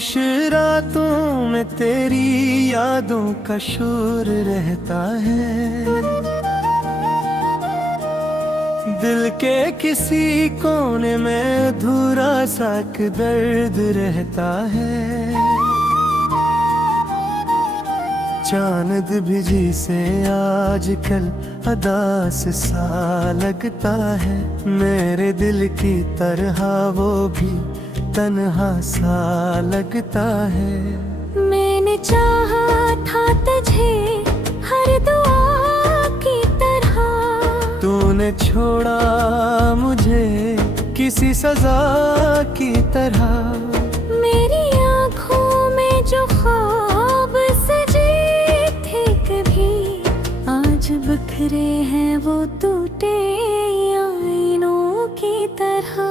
खामोश रातों में तेरी यादों का शोर रहता है। दिल के किसी कोने में अधूरा सा एक दर्द रहता है। चांद भी जिसे आजकल अदास सा लगता है, मेरे दिल की तरह वो भी तन्हा सा लगता है। मैंने चाहा था तुझे हर दुआ की तरह, तूने छोड़ा मुझे किसी सजा की तरह। मेरी आँखों में जो ख्वाब सजे थे कभी, आज बिखरे हैं वो टूटे आईनों की तरह।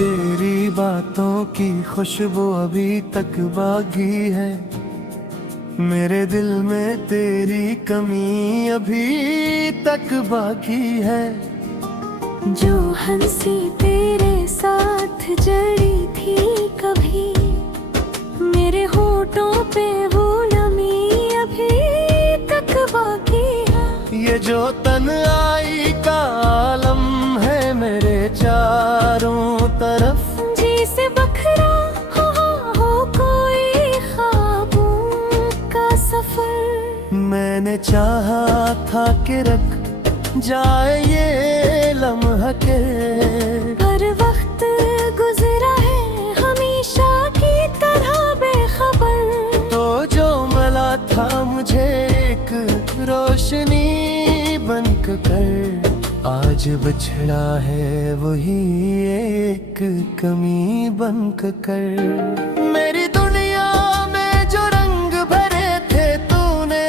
तेरी बातों की खुशबू अभी तक बाकी है, मेरे दिल में तेरी कमी अभी तक बाकी है। जो हंसी तेरे साथ जड़ी थी कभी, मेरे होठों पे वो नमी अभी तक बाकी है। ये जो तन्हाई का आलम है मेरे चारों तरफ, जिसे बखरा हो कोई ख्वाबों का सफर। मैंने चाहा था कि रख जाए ये लम्हा के, हर वक्त गुजरा है हमेशा की तरह बेखबर। तो जो मिला था मुझे एक रोशनी बनकर, आज बिछड़ा है वही एक कमी बनकर। मेरी दुनिया में जो रंग भरे थे तूने,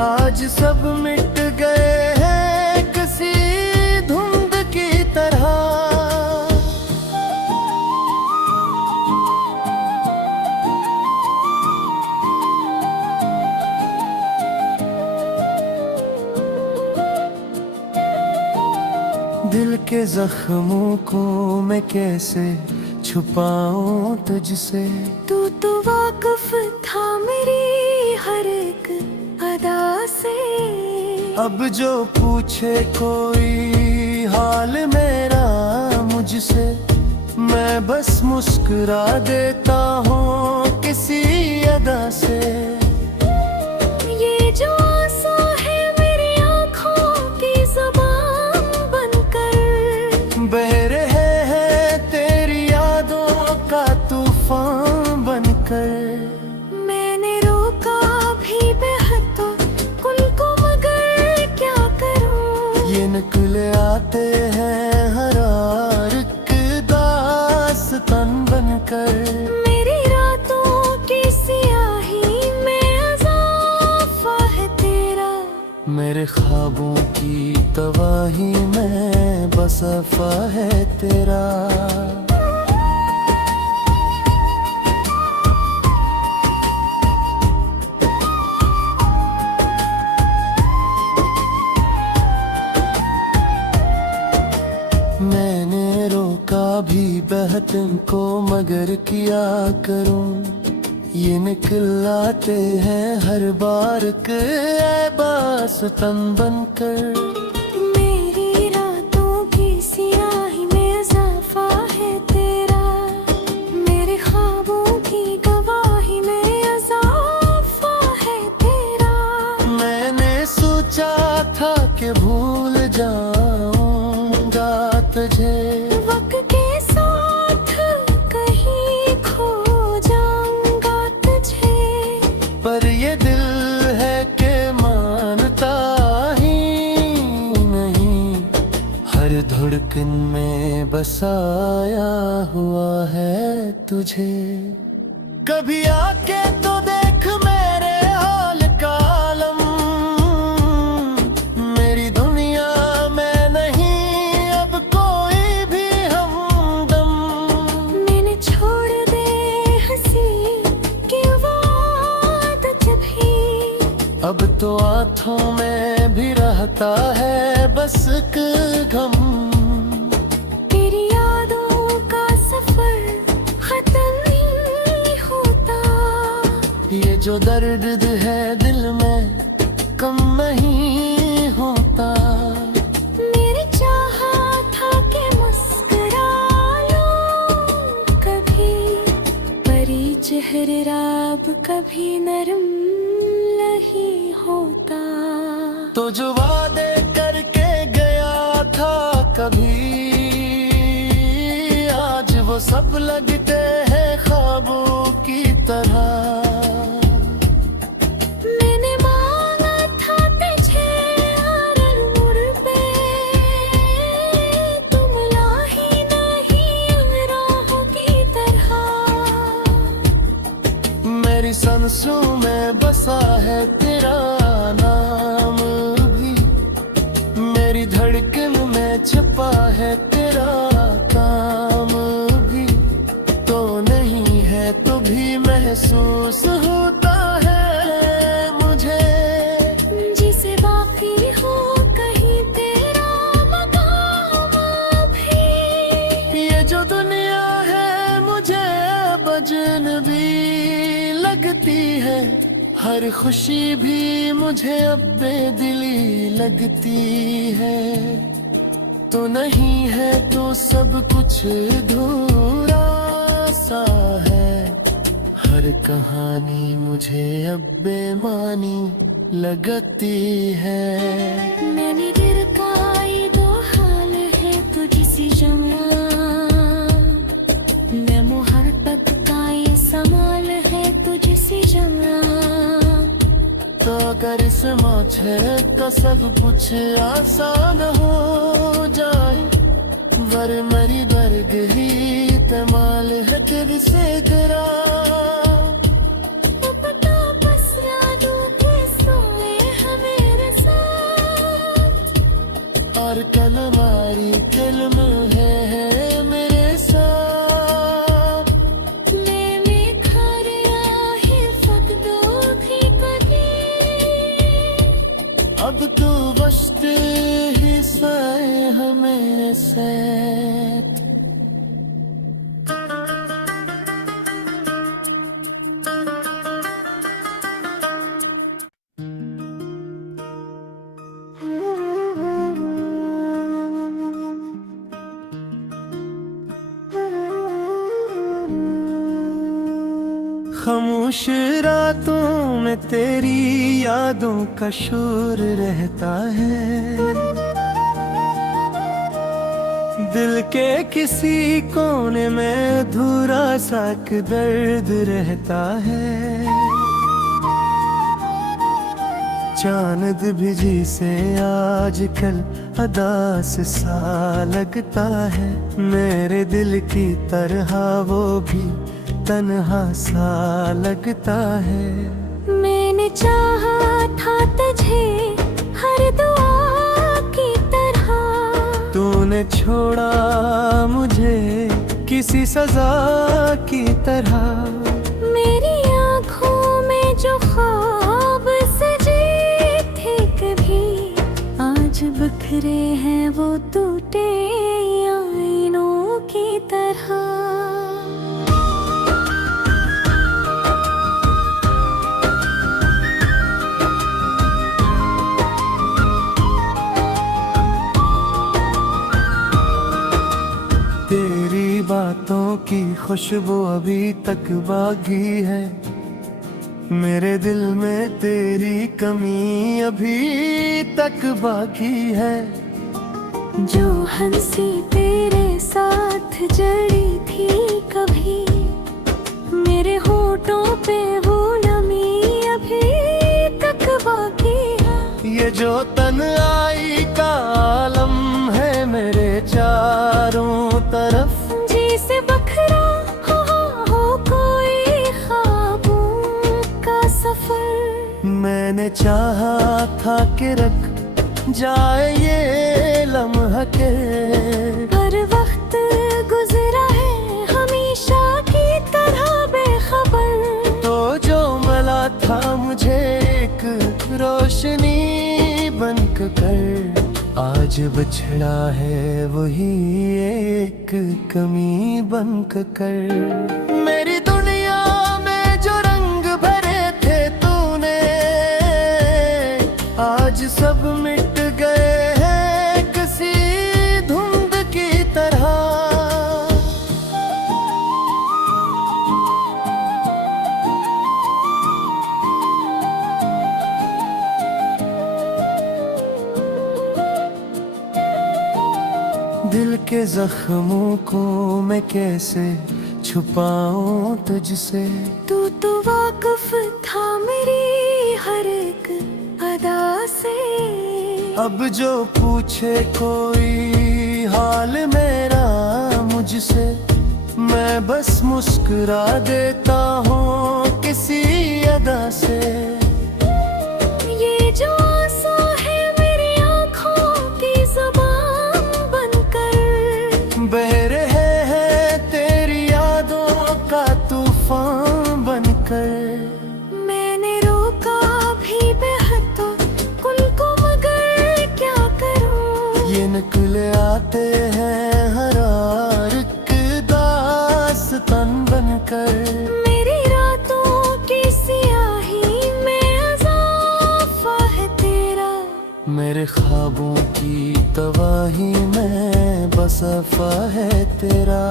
आज सब मिट गए हैं किसी धुंध की तरह। दिल के जख्मों को मैं कैसे छुपाऊं तुझसे। तू तो वाकिफ था मेरी हर एक अदा से। अब जो पूछे कोई हाल मेरा मुझसे, मैं बस मुस्कुरा देता हूँ किसी अदा से। ये जो आंसू है मेरी आँखों की ज़ुबान बनकर, बह रहे हैं तेरी यादों का तूफान बनकर। मैंने रोका भी बेहद तो कुल को, मगर क्या करूं। ये निकले आते हैं हर एक दास्तान बनकर। मेरी रातों की सियाही में अज़ाफ़ा है तेरा, मेरे ख्वाबों की तबाही में बसफा है तेरा। मैंने रोका भी बहतन को, मगर किया करूं। ये निकल आते हैं हर बार के बास्तन बनकर। मेरी रातों की सियाही में इज़ाफ़ा है तेरा, मेरे ख्वाबों की गवाही में इज़ाफ़ा है तेरा। मैंने सोचा था कि भूल जाऊंगा तुझे, वक्त के साथ कहीं खो जाऊंगा तुझे। पर ये दिल है कि मानता ही नहीं, हर धड़कन में बसाया हुआ है तुझे। कभी आके तो देख मेरे हाल का आलम, मेरी दुनिया में नहीं अब कोई भी हमदम। मैंने छोड़ दे हंसी अब तो आँखों में भी रहता है बस एक गम। तेरी यादों का सफर खत्म नहीं होता, ये जो दर्द है दिल में कम नहीं होता। मेरी चाहत था कि मुस्कुरा लो कभी, परी चेहरा अब कभी नरम नहीं होता। तो जो वादे करके गया था कभी, आज वो सब लगते हैं ख्वाबों की तरह। मैंने मांगा था तुझे हर मोड़ पे, तुम ला ही नहीं राहों की तरह। मेरी सांसों में बसा है तेरा नाम भी, मेरी धड़कन में छिपा है तेरा काम भी। तो नहीं है तो भी महसूस होता है मुझे, जिसे बाकी हो कहीं तेरा मकाम भी। ये जो दुनिया है मुझे अब अजनबी लगती है, हर खुशी भी मुझे अब बेदिली लगती है। तो नहीं है तो सब कुछ अधूरा सा है, हर कहानी मुझे अब बेमानी लगती है। मैंने दिल का ये दो हाल है तुझसे जमा, मैं मोहब्बत का ये समाल है तुझसे जमा। तो अगर इस माछे का सब कुछ आसान हो जाए, वर मरी वर्ग ही तमाल है तेरे से गरा। पता बस यादों के सोए हैं मेरे साथ, और कल हमारी फिल्म है मेरे साथ। मैंने खरिया ही फकदो थी कभी, अब तो बचते ही साए हैं मेरे साथ। खामोश रातों में तेरी यादों का शोर रहता है, दिल के किसी कोने में अधूरा सा एक दर्द रहता है। चांद भी जिसे आजकल अदास सा लगता है, मेरे दिल की तरह वो भी तन्हा सा लगता है। मैंने चाहा था तुझे हर दुआ की तरह, तूने छोड़ा मुझे किसी सजा की तरह। मेरी आँखों में जो ख्वाब सजे थे कभी, आज बिखरे हैं वो टूटे आईनों की तरह। तेरी बातों की खुशबू अभी तक बाकी है, मेरे दिल में तेरी कमी अभी तक बाकी है। जो हंसी तेरे साथ जड़ी थी कभी, मेरे होठों पे वो नमी अभी तक बाकी है। ये जो तन्हाई का आलम है मेरे चारों तरफ, जिसे बखरा हो कोई ख्वाबों का सफर। मैंने चाहा था कि रख जाए ये लम्हा के, हर वक्त गुजरा है हमेशा की तरह बेखबर। तो जो मिला था मुझे एक आज बिछड़ा है वही एक कमी बनकर। मेरी दुनिया में जो रंग भरे थे तूने, आज सब मिट गए हैं किसी धुंध की तरह। दिल के जख्मों को मैं कैसे छुपाऊं तुझसे। तू तो वाकिफ था मेरी हर एक अदा से। अब जो पूछे कोई हाल मेरा मुझसे, मैं बस मुस्कुरा देता हूँ किसी अदा से। ये जो आंसू है मेरी आँखों की ज़ुबान बनकर, बह रहे हैं तेरी यादों का तूफान बनकर। मैंने रोका भी बहतो कुल को मगर क्या करूं। ये निकले आते हैं हर एक दास्तान बनकर। मेरी रातों की सियाही में अज़ाफ़ा है तेरा। मेरे ख्वाबों की तबाही में बसफा है तेरा।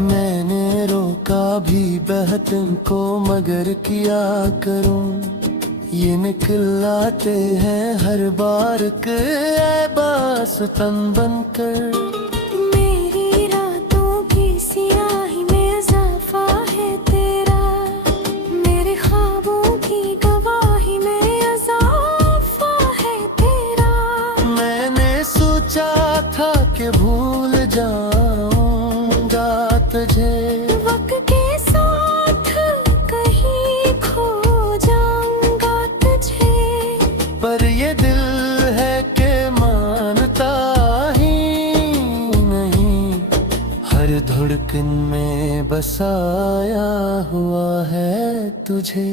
मैंने रोका भी बहतन को मगर किया करूं। ये निकल आते हैं हर बार के बास्तन बनकर। मेरी रातों की सियाही में इज़ाफ़ा है तेरा। मेरे ख्वाबों की गवाही में इज़ाफ़ा है तेरा। मैंने सोचा था कि भूल जाऊंगा तुझे, वक्त के साथ कहीं खो जाऊंगा तुझे। पर ये दिल है कि मानता ही नहीं। हर धड़कन में बसाया हुआ है तुझे।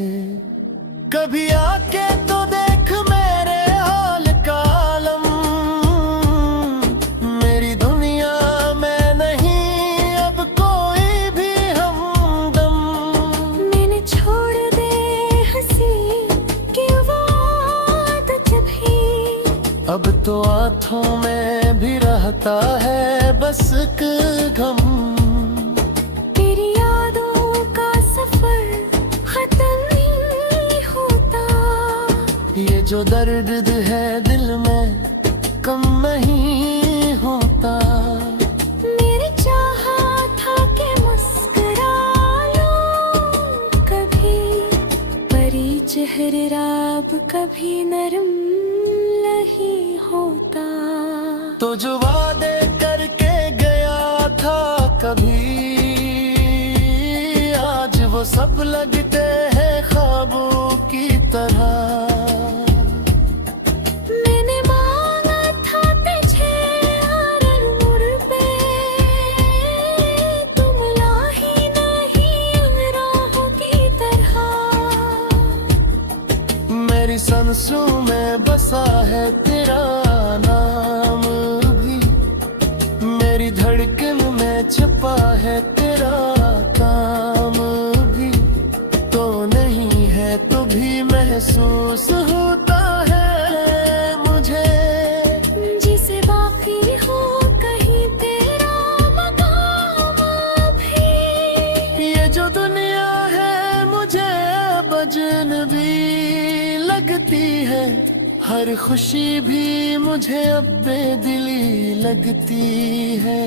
कभी आके तो देख मेरे हाल का आलम। मेरी दुनिया में नहीं अब कोई भी हमदम। मैंने छोड़ दे हंसी की वो आदत भी। अब तो आँखों में भी रहता है बस एक गम। तेरी यादों का सफर खत्म नहीं होता। ये जो दर्द है दिल में कम नहीं होता। मेरी चाहा था कि मुस्कुरा लूं कभी, परी चेहरा अब कभी नरम नहीं होता। तो जो वादे करके गया था कभी, आज वो सब लगते हैं ख्वाबों की तरह। मैंने मांगा था तुझे हर मोड़ पे, तुम ला ही नहीं राहों की तरह। मेरी सांसों में बसा है तेरा नाम भी। मेरी धड़कन में छुपा है तेरा काम भी। तो नहीं है तो भी महसूस होता है मुझे। जिसे बाकी हो कहीं तेरा मकाम भी। ये जो दुनिया है मुझे अब अजनबी लगती है। हर खुशी भी मुझे अब बेदिली लगती है।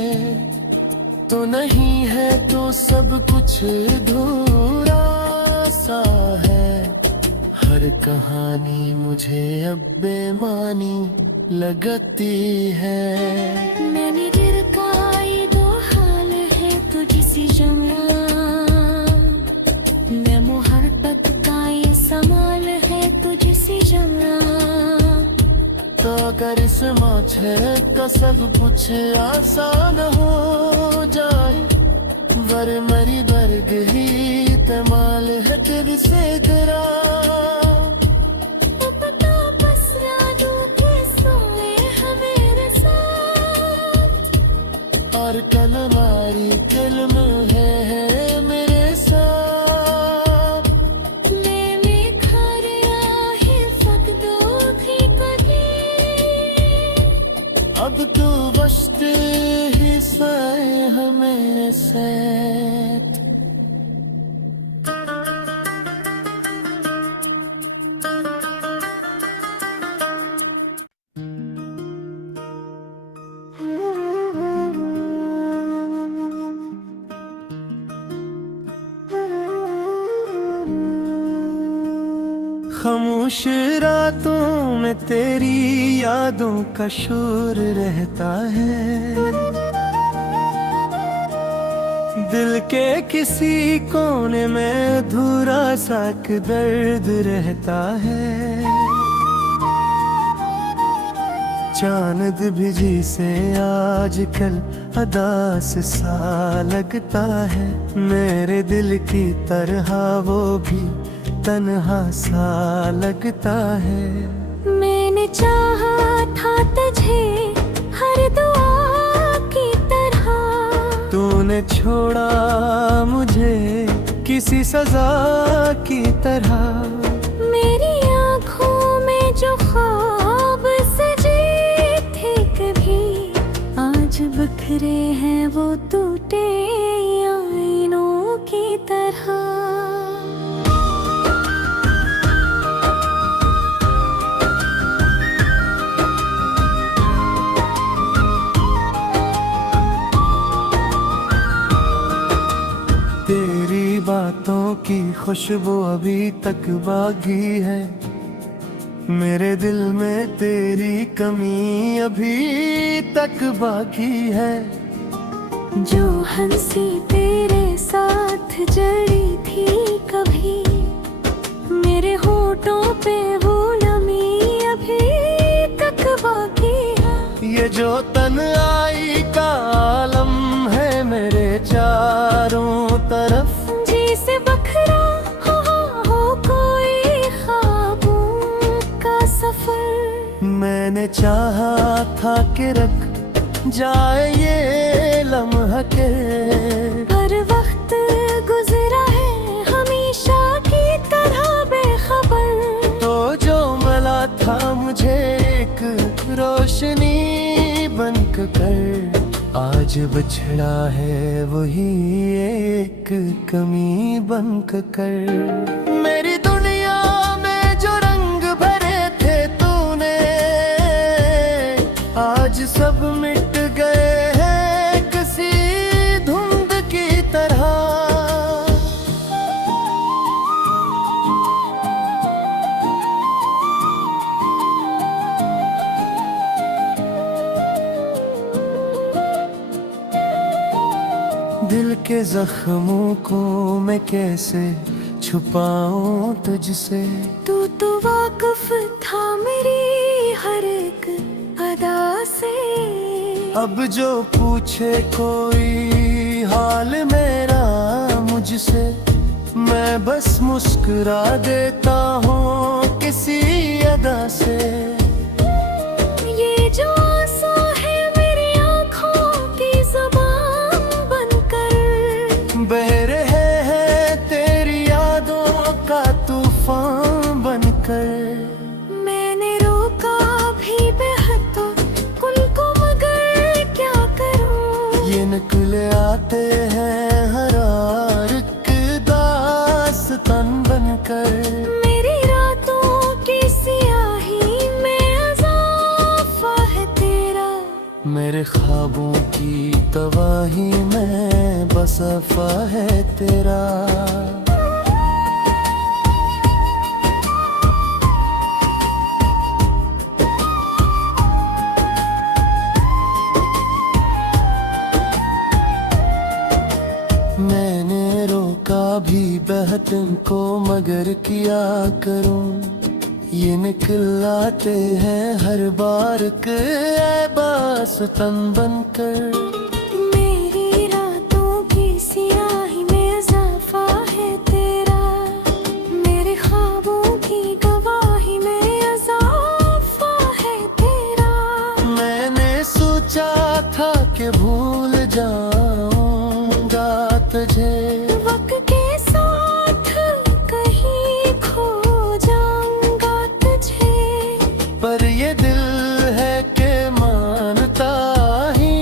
तो नहीं है तो सब कुछ अधूरा सा है। हर कहानी मुझे अब बेमानी लगती है। मैंने दिल का ये दो हाल है तुझसे जमा। मैं मोहब्बत का ये समाल है तुझसे जमा। का करिश्मा छे का सब कुछ आसान हो जाए वर मरी वर्ग ही तमाल है तेरी से गरा पता पसरा दूं के सोए हैं मेरे साथ और कल हमारी दिल में है मेरे साथ मैंने खरिया ही फकदो थी कभी अब तो बचते ही साए हैं मेरे साथ खामोश रातों में तेरी यादों का शोर रहता है दिल के किसी कोने में अधूरा सा एक दर्द रहता है चांद भी जिसे आजकल अदास सा लगता है मेरे दिल की तरह वो भी तन्हा सा लगता है मैंने चाहा था तुझे हर दुआ की तरह तूने छोड़ा मुझे किसी सजा की तरह मेरी आँखों में जो ख्वाब सजे थे कभी आज बिखरे हैं वो टूटे आईनों की तरह तेरी बातों की खुशबू अभी तक बाकी है मेरे दिल में तेरी कमी अभी तक बाकी है जो हंसी तेरे साथ जड़ी थी कभी मेरे होठों पे वो नमी अभी तक बाकी है ये जो तन्हाई का आलम है मेरे चारों तरफ जी से बखरा हो कोई ख्वाबों का सफर मैंने चाहा था कि रख जाए ये लम्हा के हर वक्त गुजरा है हमेशा की तरह बेखबर तो जो मिला था मुझे एक रोशनी बनक कर आज बिछड़ा है वही एक कमी बनक कर मेरी दुनिया में जो रंग भरे थे तूने आज सब मिट गए हैं किसी धुंध की तरह दिल के जख्मों को मैं कैसे छुपाऊं तुझसे तू तो वाकिफ था मेरी हर एक अदा से अब जो पूछे कोई हाल मेरा मुझसे मैं बस मुस्कुरा देता हूँ किसी अदा से ये जो आंसू है मेरी आँखों की ज़बान बनकर बह रहे हैं तेरी यादों का तूफान बनकर मैंने रोका भी बेहद कुल को मगर क्या करूं ये निकले आते हैं हर एक दास्तान बनकर मेरी रातों की सियाही में अज़ाफ़ा है तेरा मेरे ख्वाबों की तबाही में बसफा है तेरा मैंने रोका भी बहतन को मगर किया करूं ये निकलाते हैं हर बार के ऐबास तन बनकर। मेरी रातों की सियाही में इजाफा है तेरा, मेरे ख्वाबों की गवाही में इजाफा है तेरा। मैंने सोचा था कि भूल जाऊंगा तुझे, वक्त के साथ कहीं खो जाऊंगा तुझे। पर ये दिल है कि मानता ही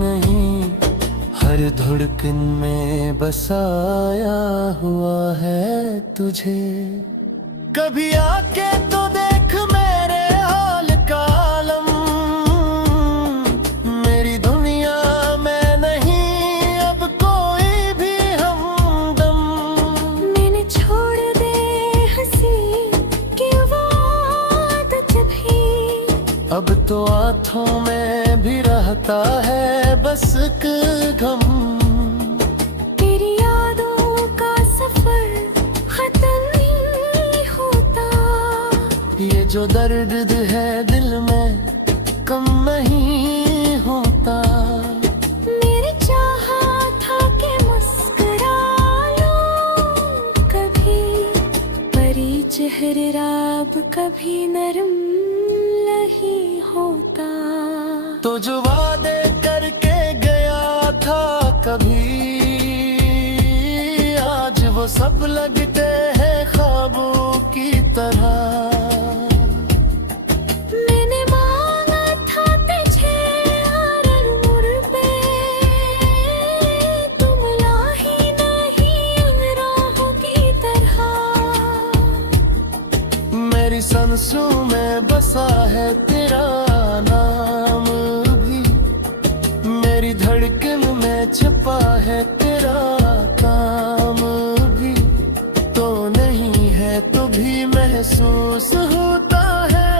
नहीं, हर धड़कन में बसाया हुआ है तुझे। कभी आके तो देख मेरे हाल का आलम, मेरी दुनिया में नहीं अब कोई भी हमदम। मैंने छोड़ दे हंसी की वो आदत भी, अब तो आँखों में भी रहता है बस एक गम। तेरी यादों का सफर खत्म नहीं होता, ये जो दर्द है दिल में कम नहीं होता। मेरी चाहा था कि मुस्कुरा लूं कभी, परी चेहरा अब कभी नरम नहीं होता। तो जो वादे करके गया था कभी, आज वो सब लगते हैं ख्वाबों की तरह। मैंने मांगा था तुझे हर उम्र पे, तुम ला ही नहीं राहों की तरह। मेरी सांसों में बसा है तेरा नाम भी, मेरी धड़कन में छिपा है तेरा काम भी। तो नहीं है तो भी महसूस होता है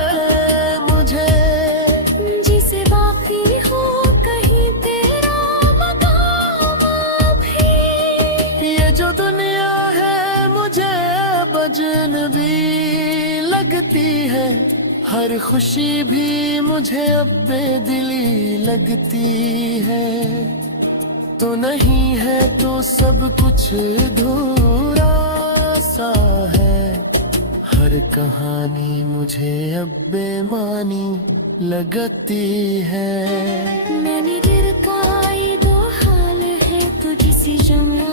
मुझे, जिसे बाकी हो कहीं तेरा मकाम भी। ये जो दुनिया है मुझे अजनबी लगती है, हर खुशी भी मुझे अब बेदिली लगती है। तो नहीं है तो सब कुछ अधूरा सा है, हर कहानी मुझे अब बेमानी लगती है। मैंने दिल का ये दो हाल है तुझसे जमा,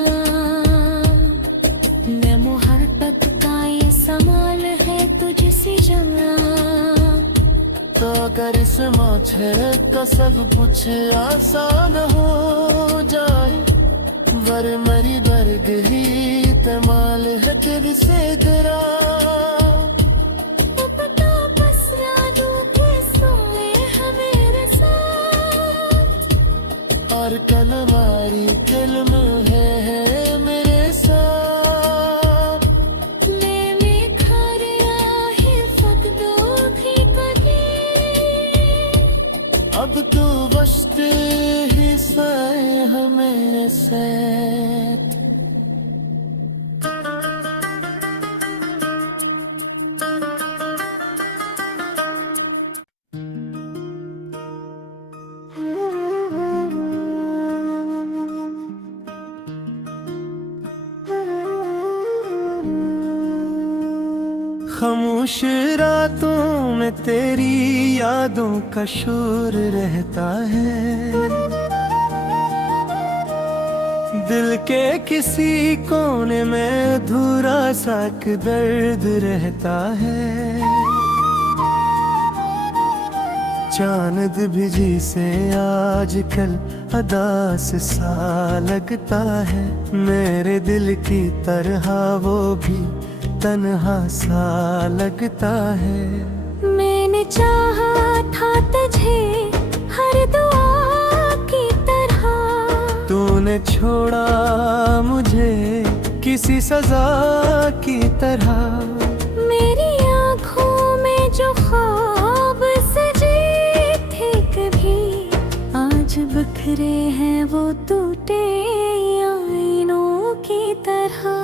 मैं मोहब्बत का ये समाल है तुझसे जमा। तो अगर इस माथे का सब कुछ आसान हो जाए, वर मरी वर्ग ही तमाल है तेरे से दरा। पता पसरा दूं के सोए हैं मेरे साथ, और कलमारी कलम है मेरे साथ। मैंने खारिया है फकदो भी कभी, अब तो बसते ही साए हैं मेरे साथ। खामोश रातों में तेरी यादों का शोर रहता है, दिल के किसी कोने में अधूरा सा एक दर्द रहता है। चांद भी जिसे आजकल अदास सा लगता है, मेरे दिल की तरह वो भी तन्हा सा लगता है। मैंने चाहा था तुझे हर दुआ की तरह, तूने छोड़ा मुझे किसी सजा की तरह। मेरी आँखों में जो ख्वाब सजे थे कभी, आज बिखरे हैं वो टूटे आईनों की तरह।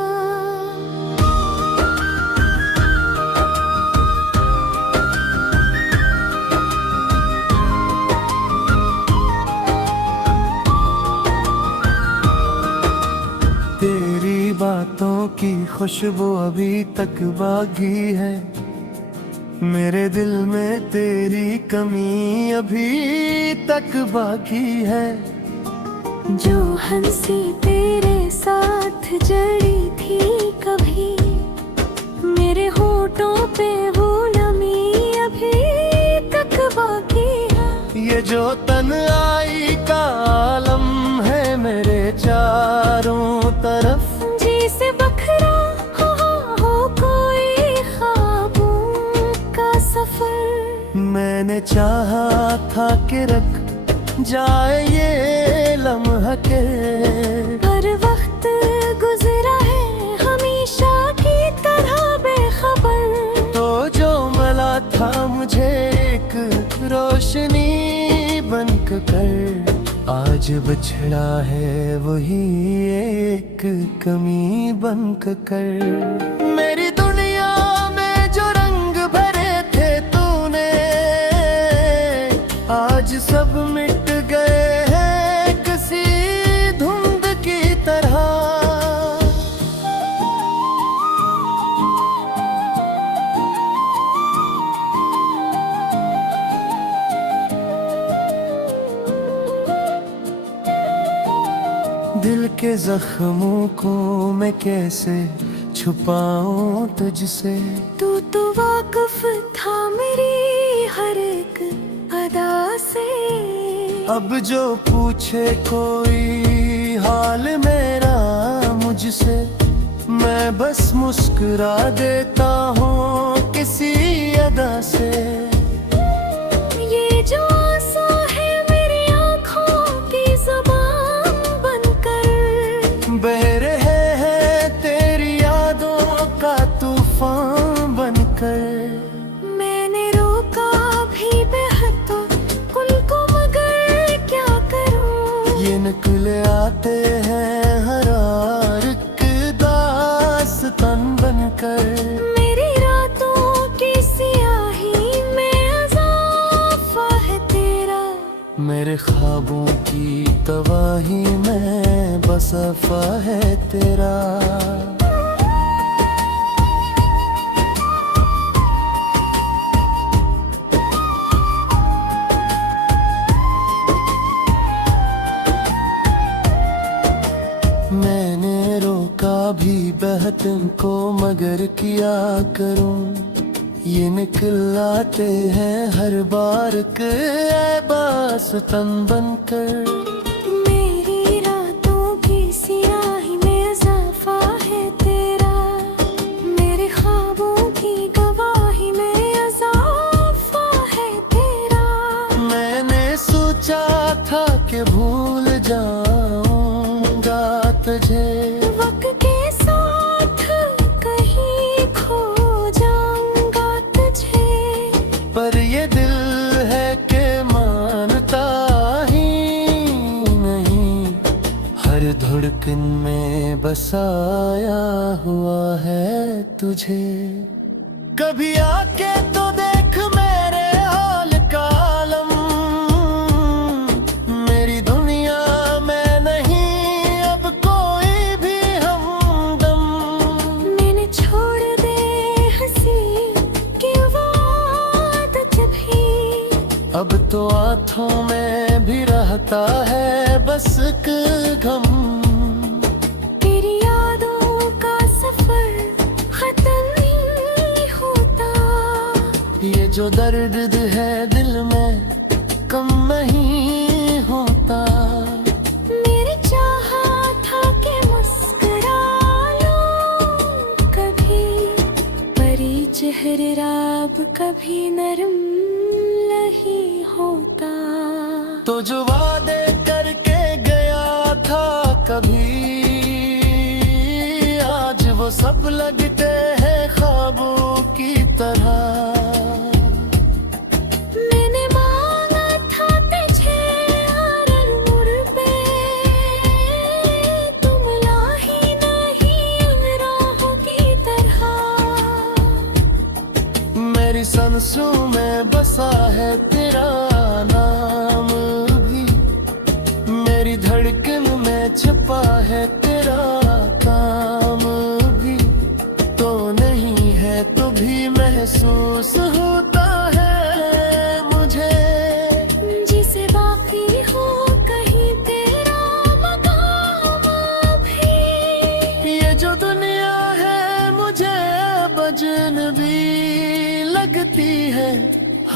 खुशबू अभी तक बाकी है, मेरे दिल में तेरी कमी अभी तक बाकी है। जो हंसी तेरे साथ जड़ी थी कभी, मेरे होठों पे वो नमी अभी तक बाकी है। ये जो तन्हाई का आलम है मेरे चारों तरफ, जी से बखरा हो कोई ख्वाबों का सफर। मैंने चाहा था कि रख जाए ये लम्हा के, हर वक्त गुजरा है हमेशा की तरह बेखबर। तो जो मिला था मुझे एक रोशनी बनकर, आज बिछड़ा है वही एक कमी बनकर। मेरी दुनिया में जो रंग भरे थे तूने, आज सब मिट गए हैं किसी धुंध की तरह। दिल के जख्मों को मैं कैसे छुपाऊं तुझसे, तू तो वाकिफ था मेरी हर एक अदा से। अब जो पूछे कोई हाल मेरा मुझसे, मैं बस मुस्कुरा देता हूँ किसी अदा से। ये जो आंसू है मेरी आँखों की ज़बान बनकर, बह रहे हैं तेरी यादों का तूफान बनकर। मैंने रोका भी बहतो कुल को मगर क्या करूं। ये निकले आते हैं हर एक दास्तान बनकर। मेरी रातों की सियाही में अज़ाफ़ा है तेरा, मेरे ख्वाबों की तबाही में बसफा है तेरा। मैंने रोका भी बहतन को मगर किया करूं, ये निकल आते हैं हर बार के बास्तन बनकर। मेरी रातों की सियाही में इज़ाफ़ा है तेरा, मेरे ख्वाबों की गवाही में इज़ाफ़ा है तेरा। मैंने सोचा था कि भूल जाऊंगा तुझे, वक्त के साथ कहीं खो जाऊंगा तुझे। पर ये दिल है कि मानता ही नहीं, हर धड़कन में बसाया हुआ है तुझे। कभी आके तो देख मेरे हाल का आलम, मेरी दुनिया में नहीं अब कोई भी हमदम। मैंने छोड़ दे हंसी की वो आदत भी, अब तो आँखों में भी रहता है बस एक गम। तेरी यादों का सफर खत्म नहीं होता, ये जो दर्द है दिल में कम नहीं होता। मेरी चाहा था कि मुस्कुरा लूं कभी, परी चेहरे राब कभी नरम नहीं होता। तो जो वादे करके गया था कभी, आज वो सब लगते हैं ख्वाबों की तरह। मैंने मांगा था तुझे हर उम्र पे, तुम ला ही नहीं उन राहों की तरह। मेरी सांसों में बसा है तेरा नाम भी, मेरी धड़कन में छिपा है तेरा काम भी।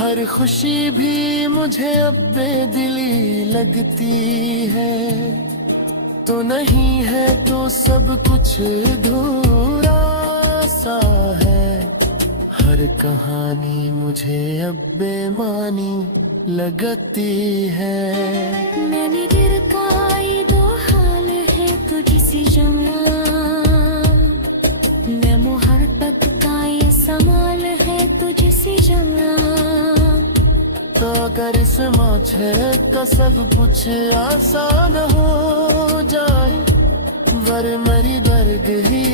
हर खुशी भी मुझे अब बेदिली लगती है, तो नहीं है तो सब कुछ अधूरा सा है। हर कहानी मुझे अब बेमानी लगती है। मैंने दिल का ये दो हाल है तुझसे जमा, मैं मोहब्बत का ये सवाल है तुझसे जमा। तो अगर इस माछे का सब कुछ आसान हो जाए, वर मरी दर्ग ही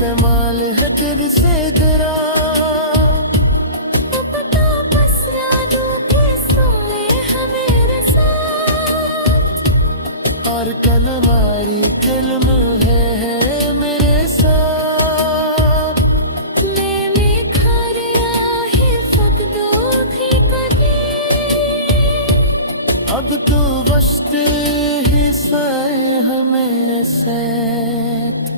तमाल है दिल से तेरा। अब तो बस रातों के सोए हैं मेरे साथ, और कल हमारी किल्म है मेरे साथ। मैंने खरिया ही फकदो थी कभी, अब तो बचते ही साए हैं मेरे साथ।